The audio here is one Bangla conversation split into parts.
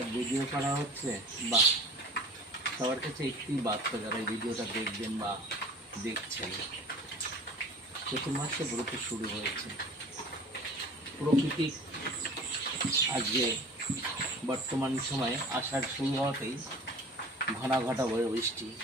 ভিডিও করা হচ্ছে? বা সবার কাছে একটি বার্তা, যারা এই ভিডিওটা দেখবেন বা দেখছেন। চতুর মাসে ব্রত শুরু হয়েছে। প্রকৃতিক আজকে বর্তমান সময়ে আষাঢ় শুরু হওয়াতেই ঘনা ঘটা বয়ে বৃষ্টি।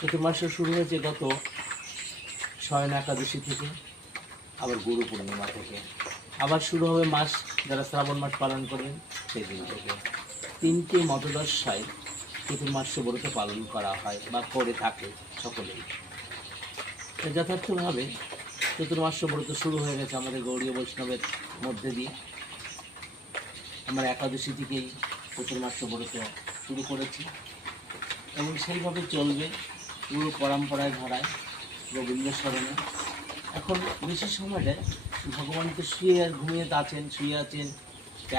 চতুর্মাসে শুরু হয়েছে গত শয়ন একাদশী থেকে। আবার গুরু পূর্ণিমা থেকে। আবার শুরু হবে মাস যারা শ্রাবণ মাস পালন করবেন সেই দিন থেকে। তিনটি মতদশায় চতুর্মাস্য ব্রত পালন করা হয় বা করে থাকে সকলেই। যথার্থভাবে চতুর্মাস্য ব্রত শুরু হয়ে গেছে আমাদের গৌরীয় বৈষ্ণবের মধ্যে দিয়ে। আমরা একাদশী থেকেই চতুর্মাস্য ব্রত শুরু করেছি। এবং সেইভাবে চলবে পুরো পরম্পরায় ধরায় রবীন্দ্র স্মরণে। এখন বেশি সময়টা ভগবান তো শুয়ে আর ঘুমিয়ে আছেন, শুয়ে আছেন।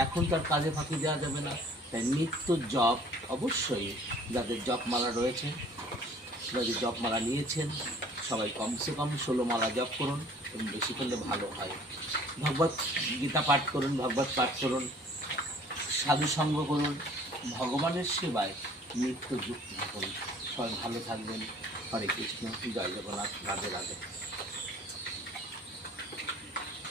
এখন তার কাজে ফাঁকি দেওয়া যাবে না। তাই নিত্য জপ অবশ্যই, যাদের জপমালা রয়েছে, যাদের জপমালা নিয়েছেন, সবাই কমসে কম ষোলো মালা জপ করুন এবং বেশি করলে ভালো হয়। ভগবত গীতা পাঠ করুন, ভগবত পাঠ করুন, সাধু সঙ্গ করুন, ভগবানের সেবায় নিত্য যুক্ত করুন সবাই ভালো থাকবেন। হরে কৃষ্ণ, জয় জগন্নাথ, রাধে রাধে।